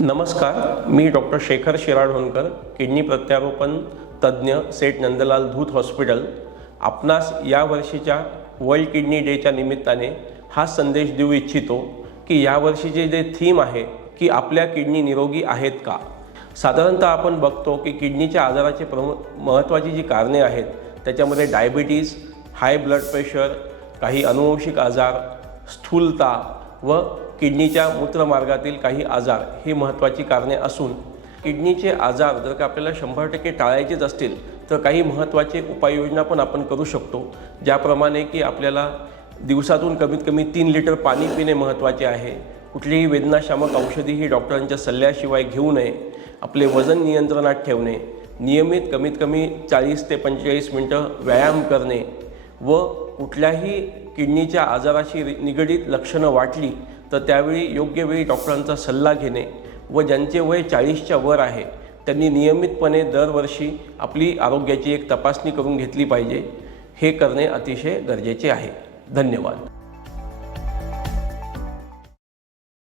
नमस्कार, मी doctor Shekhar Shiradhonkar, kidney प्रत्यारोपण तज्ज्ञ, सेठ नंदलाल धूत हॉस्पिटल. आपणास या वर्षीच्या वर्ल्ड किडनी डेच्या निमित्ताने हा संदेश देऊ इच्छितो की यावर्षीचे जे थीम आहे की आपल्या किडनी निरोगी आहेत का. साधारणतः आपण बघतो की किडनीच्या आजाराचे महत्त्वाची जी कारणे आहेत त्याच्यामध्ये डायबिटीज, हाय ब्लड प्रेशर, काही अनुवंशिक आजार, स्थूलता व किडनीच्या मूत्रमार्गातील काही आजार ही महत्त्वाची कारणे असून किडनीचे आजार जर का आपल्याला 100% टाळायचेच असतील तर काही महत्त्वाचे उपाययोजना पण आपण करू शकतो. ज्याप्रमाणे की आपल्याला दिवसातून कमीत कमी 3 लिटर पाणी पिणे महत्त्वाचे आहे. कुठलीही वेदनाशामक औषधी ही डॉक्टरांच्या सल्ल्याशिवाय घेऊ नये. आपले वजन नियंत्रणात ठेवणे, नियमित कमीत कमी 40 ते 45 मिनिटं व्यायाम करणे व कुठल्याही किडनीच्या आजाराशी निगडीत लक्षणं वाटली तर त्यावेळी योग्य वेळी डॉक्टरांचा सल्ला घेणे व ज्यांचे वय 40च्या वर आहे त्यांनी नियमितपणे दरवर्षी आपली आरोग्याची एक तपासणी करून घेतली पाहिजे. हे करणे अतिशय गरजेचे आहे. धन्यवाद.